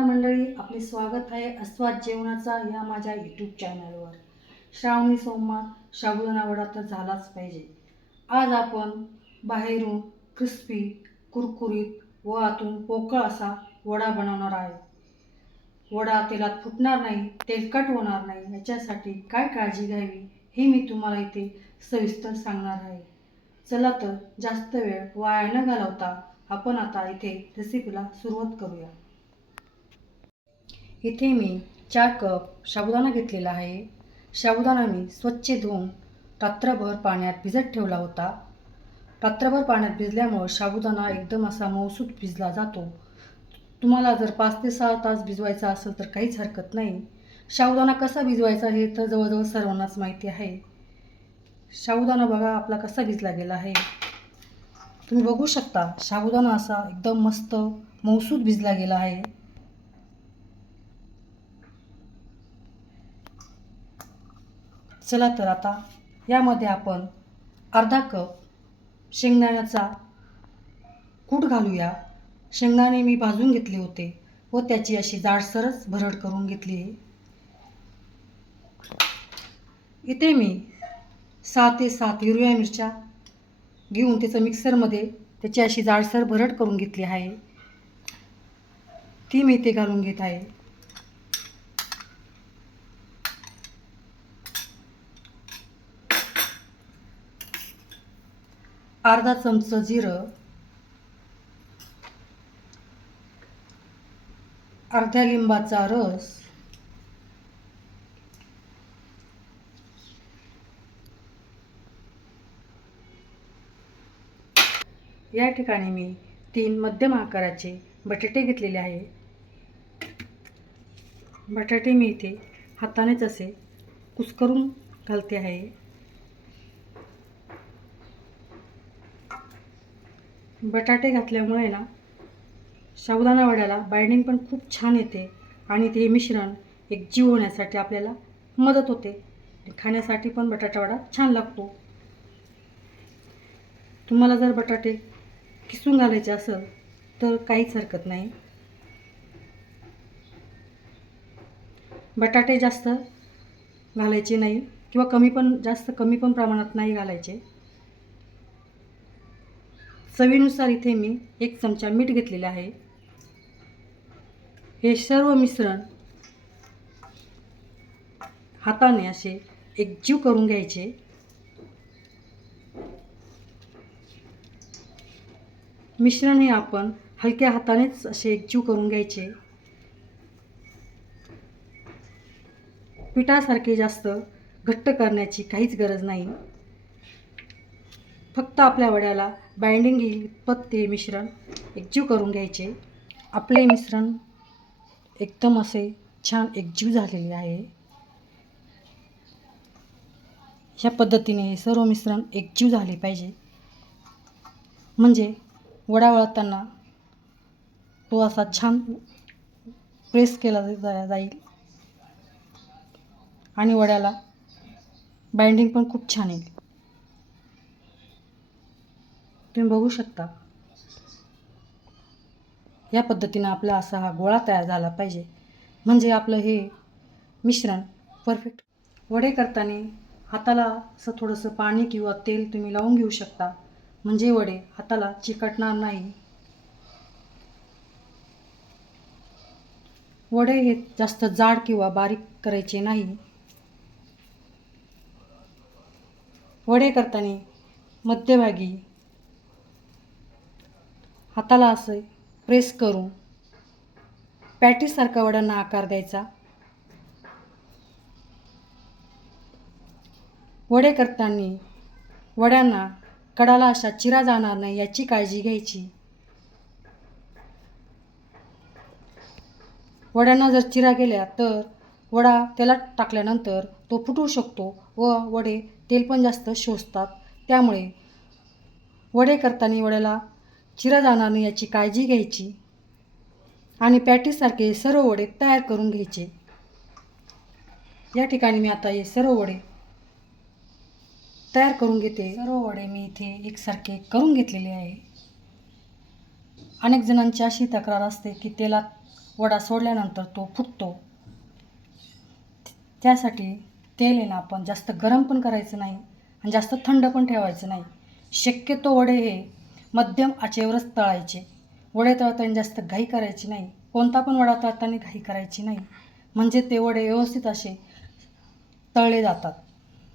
मंडळी, आपले स्वागत आहे आस्वाद जेवणाचा या माझ्या यूट्यूब चॅनलवर. श्रावणी सोमवार साबुदाणा वडा तर झालाच पाहिजे. आज आपण बाहेरून क्रिस्पी, कुरकुरीत व आतून पोकळ असा वडा बनवणार आहे. वडा तेलात फुटणार नाही, तेलकट होणार नाही, याच्यासाठी काय काळजी घ्यावी हे मी तुम्हाला इथे सविस्तर सांगणार आहे. चला तर जास्त वेळ वाया न घालवता आपण आता इथे रेसिपीला सुरुवात करूया. इथे मी 4 कप साबुदाणा घेतलेला आहे. साबुदाणा मी स्वच्छ धुवून रात्रभर पाण्यात भिजत ठेवला होता. रात्रभर पाण्यात भिजल्यामुळे साबुदाणा एकदम असा मऊसूत भिजला जातो. तुम्हाला जर 5 ते 6 तास भिजवायचा असेल तर काहीच हरकत नाही. साबुदाणा कसा भिजवायचा हे तर जवळजवळ सर्वांनाच माहिती आहे. साबुदाणा बघा आपला कसा भिजला गेला आहे. तुम्ही बघू शकता साबुदाणा असा एकदम मस्त मऊसूत भिजला गेला आहे. चला तर आता यामध्ये आपण अर्धा कप शेंगदाण्याचा कूट घालूया. शेंगदाणे मी भाजून घेतले होते व त्याची अशी जाडसरच भरड करून घेतली आहे. इथे मी 6 ते 7 हिरव्या मिरच्या घेऊन त्याचं मिक्सरमध्ये त्याची अशी जाडसर भरड करून घेतली आहे. ती मी इथे घालून घेत आहे. अर्धा चमचा जिरं, अर्ध्या लिंबाचा रस, या ठिकाणी मी 3 मध्यम आकाराचे बटाटे घेतलेले आहे. बटाटे मी इथे हातानेच असे कुस्करून घालते आहे. बटाटे घातल्यामुळे ना साबुदाणा वड्याला बाइंडिंग पण खूप छान येते आणि ते मिश्रण एकजीव होण्यासाठी आपल्याला मदत होते. खाण्यासाठी पण बटाटा वडा छान लागतो. तुम्हाला जर बटाटे किसून घालायचे असेल तर काहीच हरकत नाही. बटाटे जास्त घालायचे नाही किंवा जास्त कमी पण प्रमाणात नाही घालायचे. चवीनुसार इथे मी 1 चमचा मीठ घेतलेले आहे. हे सर्व मिश्रण हाताने असे एकजीव करून घ्यायचे. मिश्रण हे आपण हलक्या हातानेच असे एकजीव करून घ्यायचे. पिठासारखे जास्त घट्ट करण्याची काहीच गरज नाही. फक्त आपल्या वड्याला बाइंडिंग येईल इतपत ते मिश्रण एकजीव करून घ्यायचे. आपले मिश्रण एकदम असे छान एकजीव झालेले आहे. ह्या पद्धतीने हे सर्व मिश्रण एकजीव झाले पाहिजे, म्हणजे वडा वळताना तो असा छान प्रेस केला जाईल आणि वड्याला बाइंडिंग पण खूप छान येईल. तुम्ही बघू शकता या पद्धतीने आपला असा हा गोळा तयार झाला पाहिजे, म्हणजे आपलं हे मिश्रण परफेक्ट. वडे करताना हाताला असं थोडंसं पाणी किंवा तेल तुम्ही लावून घेऊ शकता, म्हणजे वडे हाताला चिकटणार नाही. वडे हे जास्त जाड किंवा बारीक करायचे नाही. वडे करताना मध्यभागी हाताला असे प्रेस करून पॅटीसारखा वड्यांना आकार द्यायचा. वडे करताना वड्यांना कडाला अशा चिरा जाणार नाही याची काळजी घ्यायची. वड्यांना जर चिरा गेल्या तर वडा तेलात टाकल्यानंतर तो फुटू शकतो व वडे तेल पण जास्त शोषतात. त्यामुळे वडे करताना वड्याला चिरा जाणार नाही याची काळजी घ्यायची आणि पॅटीसारखे सर्व वडे तयार करून घ्यायचे. या ठिकाणी मी आता हे सर्व वडे तयार करून घेते. सर्व वडे मी इथे एकसारखे करून घेतलेले आहे. अनेक जणांची अशी तक्रार असते की तेलात वडा सोडल्यानंतर तो फुटतो. त्यासाठी तेल आहे ना आपण जास्त गरम पण करायचं नाही आणि जास्त थंड पण ठेवायचं नाही. शक्यतो वडे हे मध्यम आचेवरच तळायचे. वडे तळताना जास्त घाई करायची नाही. कोणता पण वडा तळताना घाई करायची नाही, म्हणजे ते वडे व्यवस्थित असे तळले जातात.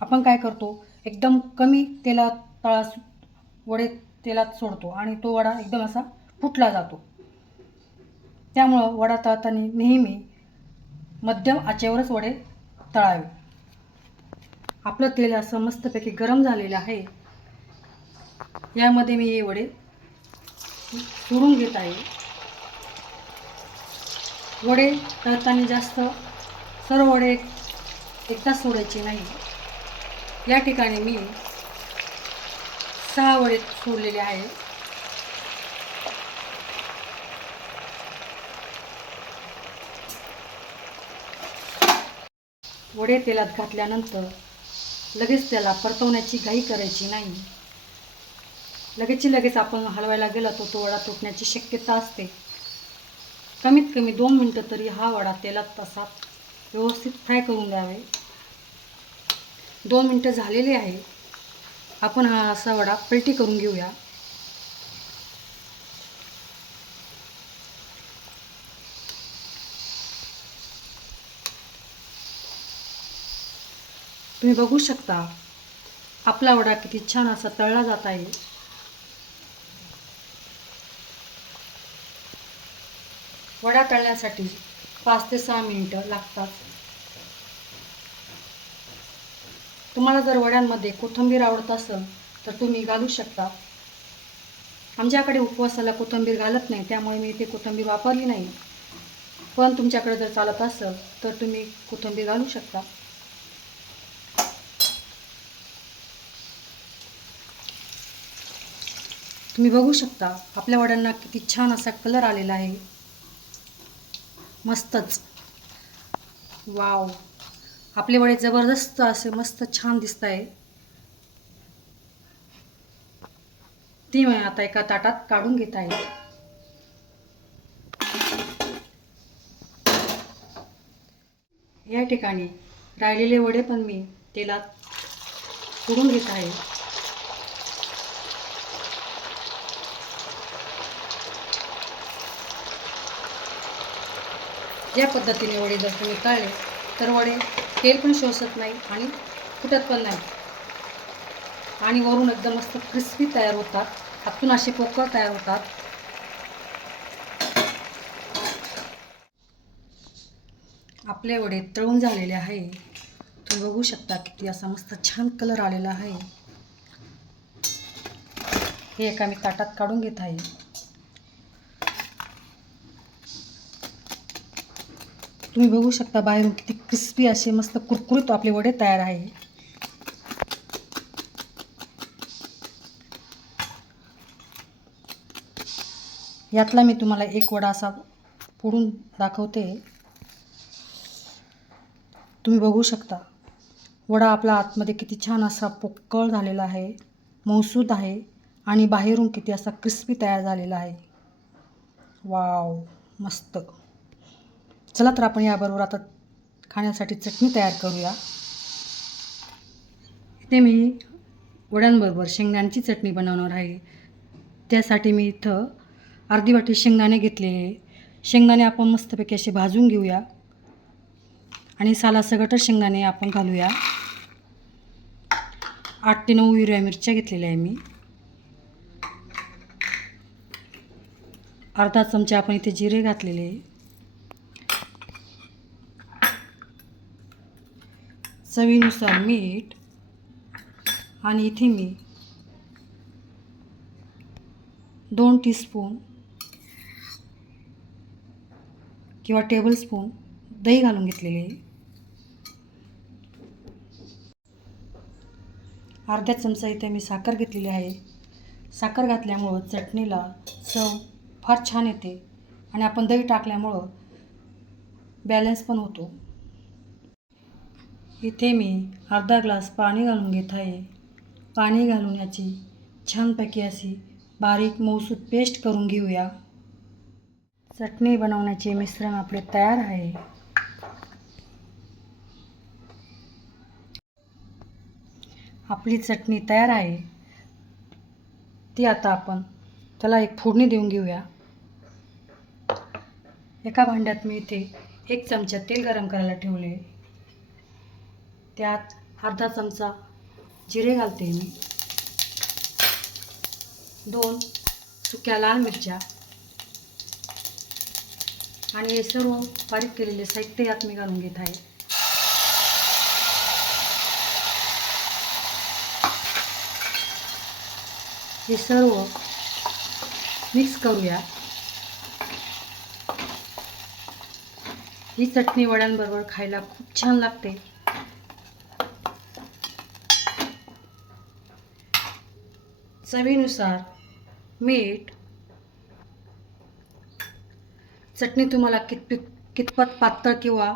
आपण काय करतो, एकदम कमी तेलात वडे तेलात सोडतो आणि तो वडा एकदम असा फुटला जातो. त्यामुळं वडा तळताना नेहमी मध्यम आचेवरच वडे तळावे. आपलं तेल असं मस्तपैकी गरम झालेलं आहे. यामध्ये मी हे वडे सोडून घेत आहे. वडे तळताना जास्त सर्व वडे एकदाच सोडायचे नाही. या ठिकाणी मी 6 वडे सोडलेले आहेत. वडे तेलात घातल्यानंतर लगेच त्याला परतवण्याची घाई करायची नाही. लगेच आपण हलवायला गेलो तर तो वडा तुटण्याची शक्यता असते. कमीत कमी 2 मिनटं तरी हा वडा तेलात तसा व्यवस्थित फ्राय करून द्यावे. 2 मिनटं झालेली आहे. आपण हा असा वडा पलटी करून घेऊया. तुम्ही बघू शकता आपला वडा किती छान असा तळला जात आहे. वडा तळण्यासाठी 5 ते 6 मिनिटं लागतात. तुम्हाला जर वड्यांमध्ये कोथिंबीर आवडत असेल तर तुम्ही घालू शकता. आमच्याकडे उपवासाला कोथिंबीर घालत नाही, त्यामुळे मी इथे कोथिंबीर वापरली नाही. पण तुमच्याकडे जर चालत असेल तर तुम्ही कोथिंबीर घालू शकता. तुम्ही बघू शकता आपल्या वड्यांना किती छान असा कलर आलेला आहे. मस्तच. वाव, आपले वडे जबरदस्त असे मस्त छान दिसत आहे. ती मी आता एका ताटात काढून घेत आहे. या ठिकाणी राहिलेले वडे पण मी तेलात सोडून घेत आहे. या पद्धतीने वडे जर तुम्ही तळले तर वडे तेल पण शोषत नाही आणि फुटत पण नाही आणि वरून एकदम मस्त क्रिस्पी तयार होतात. आतून असे पोकळ तयार होतात. आपले वडे तळून झालेले आहे. तुम्ही बघू शकता किती असा मस्त छान कलर आलेला आहे. हे एका मी ताटात काढून घेत आहे. तुम्ही बघू शकता बाहेरून किती क्रिस्पी असे मस्त कुरकुरीत आपले वडे तयार आहे. यातला मी तुम्हाला एक वडा असा फोडून दाखवते. तुम्ही बघू शकता वडा आपला आतमध्ये किती छान असा पोकळ झालेला आहे, मऊसूद आहे आणि बाहेरून किती असा क्रिस्पी तयार झालेला आहे. वाव, मस्त. चला तर आपण याबरोबर आता खाण्यासाठी चटणी तयार करूया. इथे मी वड्यांबरोबर शेंगदाण्याची चटणी बनवणार आहे. त्यासाठी मी इथं अर्धी वाटी शेंगदाणे घेतलेले. शेंगदाणे आपण मस्तपैकी असे भाजून घेऊया आणि सालासकटच शेंगदाणे आपण घालूया. 8 ते 9 हिरव्या मिरच्या घेतलेल्या आहे मी. अर्धा चमचा आपण इथे जिरे घातलेले. चवीनुसार मीठ आणि इथे मी 2 टीस्पून किंवा टेबलस्पून दही घालून घेतलेले. अर्धा चमचा इथे मी साखर घेतलेली आहे. साखर घातल्यामुळं चटणीला चव फार छान येते आणि आपण दही टाकल्यामुळं बॅलन्स पण होतो. इथे मी अर्धा ग्लास पाणी घालून घेत आहे. पाणी घालून याची छानपैकी अशी बारीक मऊसूद पेस्ट करून घेऊया. चटणी बनवण्याचे मिश्रण आपले तयार आहे. आपली चटणी तयार आहे. ती आता आपण त्याला एक फोडणी देऊन घेऊया. एका भांड्यात मी इथे 1 चमचा तेल गरम करायला ठेवले. त्यात अर्धा चमचा जिरे घालते मी. 2 सुक्या लाल मिरच्या आणि हे सर्व बारीक केलेले साहित्य यात मी घालून घेत आहे. हे सर्व मिक्स करूया. ही चटणी वड्यांबरोबर खायला खूप छान लागते. चवीनुसार मीठ. चटणी तुम्हाला कितपत पातळ किंवा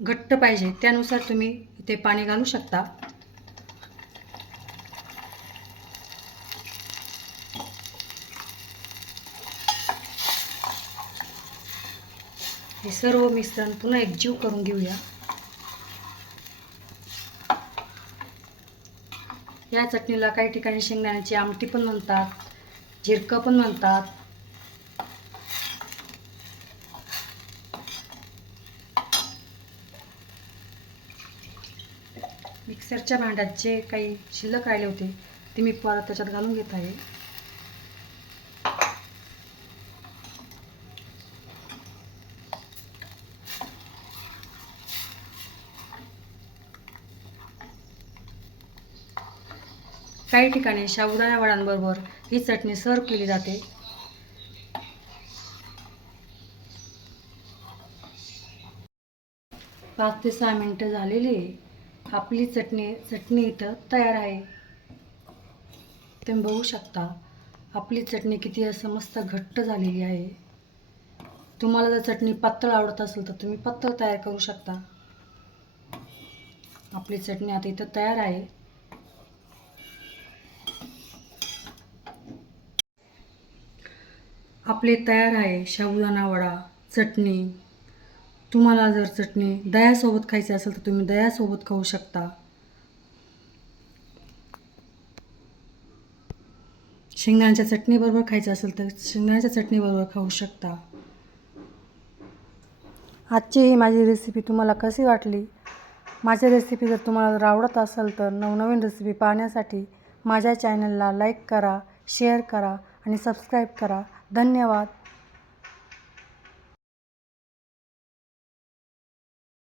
घट्ट पाहिजे त्यानुसार तुम्ही इथे पाणी घालू शकता. हे सर्व मिश्रण पुन्हा एकजीव करून घेऊया. या चटणीला काही ठिकाणी शेंगदाण्याची आमटी पण म्हणतात, झिरकं पण म्हणतात. मिक्सरच्या भांड्यात जे काही शिल्लक राहिले होते ते मी परत त्याच्यात घालून घेत आहे. काही ठिकाणी साबुदाणा वड्यांबरोबर ही चटणी सर्व केली जाते. पाच ते 6 मिनिटं झालेली आपली चटणी इथं तयार आहे. तुम्ही बघू शकता आपली चटणी किती असं मस्त घट्ट झालेली आहे. तुम्हाला जर चटणी पातळ आवडत असेल तर तुम्ही पातळ तयार करू शकता. आपली चटणी आता इथं तयार आहे. आपले तयार आहे साबुदाणा वडा चटणी. तुम्हाला जर चटणी दह्यासोबत खायची असेल तर तुम्ही दह्यासोबत खाऊ शकता. शेंगदाण्याच्या चटणीबरोबर खायचं असेल तर शेंगदाण्याच्या चटणीबरोबर खाऊ शकता. आजची ही माझी रेसिपी तुम्हाला कशी वाटली? माझी रेसिपी जर तुम्हाला आवडत असेल तर नवनवीन रेसिपी पाहण्यासाठी माझ्या चॅनलला लाईक करा, शेअर करा आणि सबस्क्राईब करा. धन्यवाद.